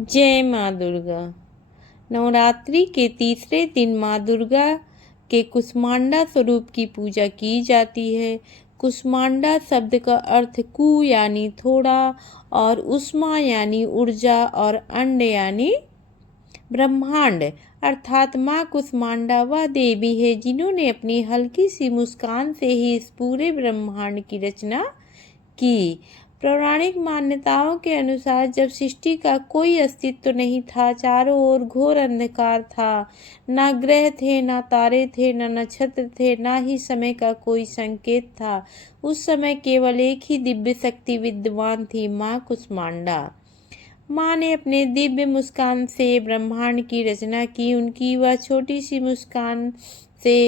जय माँ दुर्गा। नवरात्रि के तीसरे दिन माँ दुर्गा के कुष्मांडा स्वरूप की पूजा की जाती है। कुष्मांडा शब्द का अर्थ कु यानी थोड़ा और उष्मा यानी ऊर्जा और अंड यानी ब्रह्मांड अर्थात माँ कुष्मांडा वह देवी है जिन्होंने अपनी हल्की सी मुस्कान से ही इस पूरे ब्रह्मांड की रचना की। पौराणिक मान्यताओं के अनुसार जब सृष्टि का कोई अस्तित्व नहीं था, चारों ओर घोर अंधकार था, ना ग्रह थे, ना तारे थे, ना नक्षत्र थे, ना ही समय का कोई संकेत था, उस समय केवल एक ही दिव्य शक्ति विद्यमान थी, माँ कुष्मांडा। माँ ने अपने दिव्य मुस्कान से ब्रह्मांड की रचना की। उनकी वह छोटी सी मुस्कान से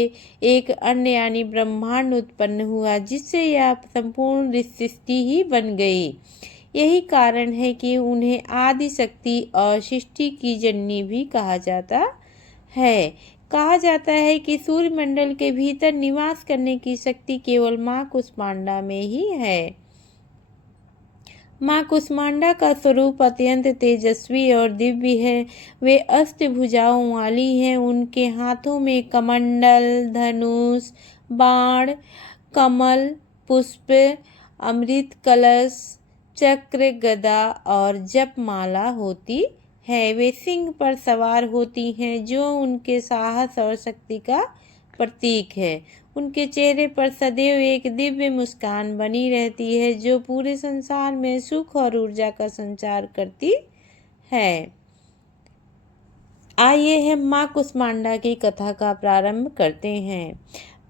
एक अन्य यानी ब्रह्मांड उत्पन्न हुआ, जिससे यह संपूर्ण सृष्टि ही बन गई। यही कारण है कि उन्हें आदि शक्ति और सृष्टि की जननी भी कहा जाता है। कहा जाता है कि सूर्यमंडल के भीतर निवास करने की शक्ति केवल माँ कुष्मांडा में ही है। माँ कुष्मांडा का स्वरूप अत्यंत तेजस्वी और दिव्य है। वे अष्टभुजाओं वाली हैं। उनके हाथों में कमंडल, धनुष, बाण, कमल, पुष्प, अमृत कलश, चक्र, गदा और जपमाला होती है। वे सिंह पर सवार होती हैं, जो उनके साहस और शक्ति का प्रतीक है। उनके चेहरे पर सदैव एक दिव्य मुस्कान बनी रहती है, जो पूरे संसार में सुख और ऊर्जा का संचार करती है। आइए हम माँ कुष्मांडा की कथा का प्रारंभ करते हैं।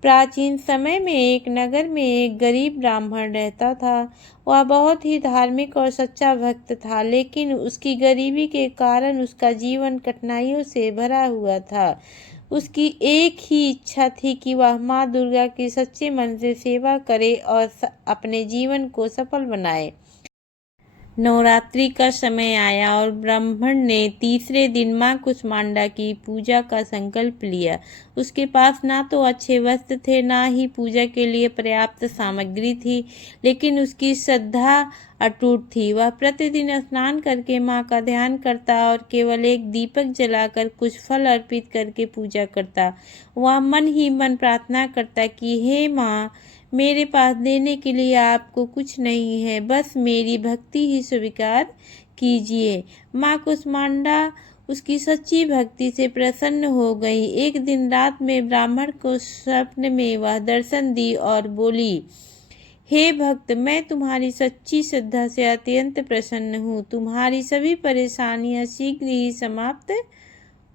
प्राचीन समय में एक नगर में एक गरीब ब्राह्मण रहता था। वह बहुत ही धार्मिक और सच्चा भक्त था, लेकिन उसकी गरीबी के कारण उसका जीवन कठिनाइयों से भरा हुआ था। उसकी एक ही इच्छा थी कि वह माँ दुर्गा की सच्चे मन से सेवा करे और अपने जीवन को सफल बनाए। नवरात्रि का समय आया और ब्राह्मण ने तीसरे दिन माँ कुष्मांडा की पूजा का संकल्प लिया। उसके पास ना तो अच्छे वस्त्र थे, ना ही पूजा के लिए पर्याप्त सामग्री थी, लेकिन उसकी श्रद्धा अटूट थी। वह प्रतिदिन स्नान करके माँ का ध्यान करता और केवल एक दीपक जलाकर कुछ फल अर्पित करके पूजा करता। वह मन ही मन प्रार्थना करता कि हे माँ, मेरे पास देने के लिए आपको कुछ नहीं है, बस मेरी भक्ति ही स्वीकार कीजिए। माँ कुष्मांडा उसकी सच्ची भक्ति से प्रसन्न हो गई। एक दिन रात में ब्राह्मण को स्वप्न में वह दर्शन दी और बोली, हे भक्त, मैं तुम्हारी सच्ची श्रद्धा से अत्यंत प्रसन्न हूँ। तुम्हारी सभी परेशानियाँ शीघ्र ही समाप्त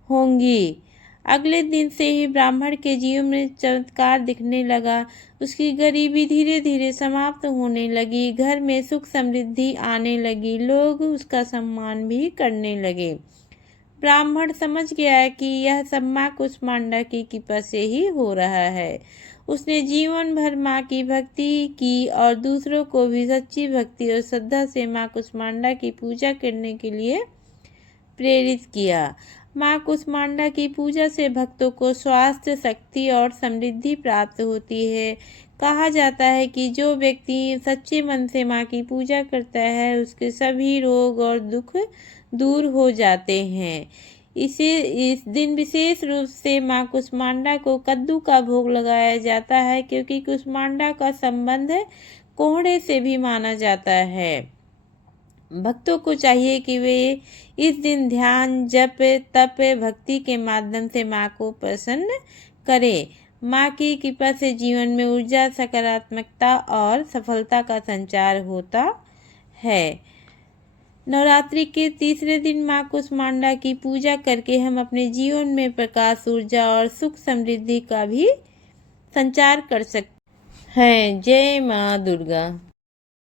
होंगी। अगले दिन से ही ब्राह्मण के जीवन में चमत्कार दिखने लगा। उसकी गरीबी धीरे धीरे समाप्त होने लगी। घर में सुख समृद्धि आने लगी। लोग उसका सम्मान भी करने लगे। ब्राह्मण समझ गया कि यह सब माँ कुष्मांडा की कृपा से ही हो रहा है। उसने जीवन भर माँ की भक्ति की और दूसरों को भी सच्ची भक्ति और श्रद्धा से माँ कुष्मांडा की पूजा करने के लिए प्रेरित किया। माँ कुष्मांडा की पूजा से भक्तों को स्वास्थ्य, शक्ति और समृद्धि प्राप्त होती है। कहा जाता है कि जो व्यक्ति सच्चे मन से माँ की पूजा करता है, उसके सभी रोग और दुख दूर हो जाते हैं। इस दिन विशेष रूप से माँ कुष्मांडा को कद्दू का भोग लगाया जाता है, क्योंकि कुष्मांडा का संबंध कोहड़े से भी माना जाता है। भक्तों को चाहिए कि वे इस दिन ध्यान, जप, तप, भक्ति के माध्यम से माँ को प्रसन्न करें। माँ की कृपा से जीवन में ऊर्जा, सकारात्मकता और सफलता का संचार होता है। नवरात्रि के तीसरे दिन माँ कुष्मांडा की पूजा करके हम अपने जीवन में प्रकाश, ऊर्जा और सुख समृद्धि का भी संचार कर सकते हैं। जय माँ दुर्गा।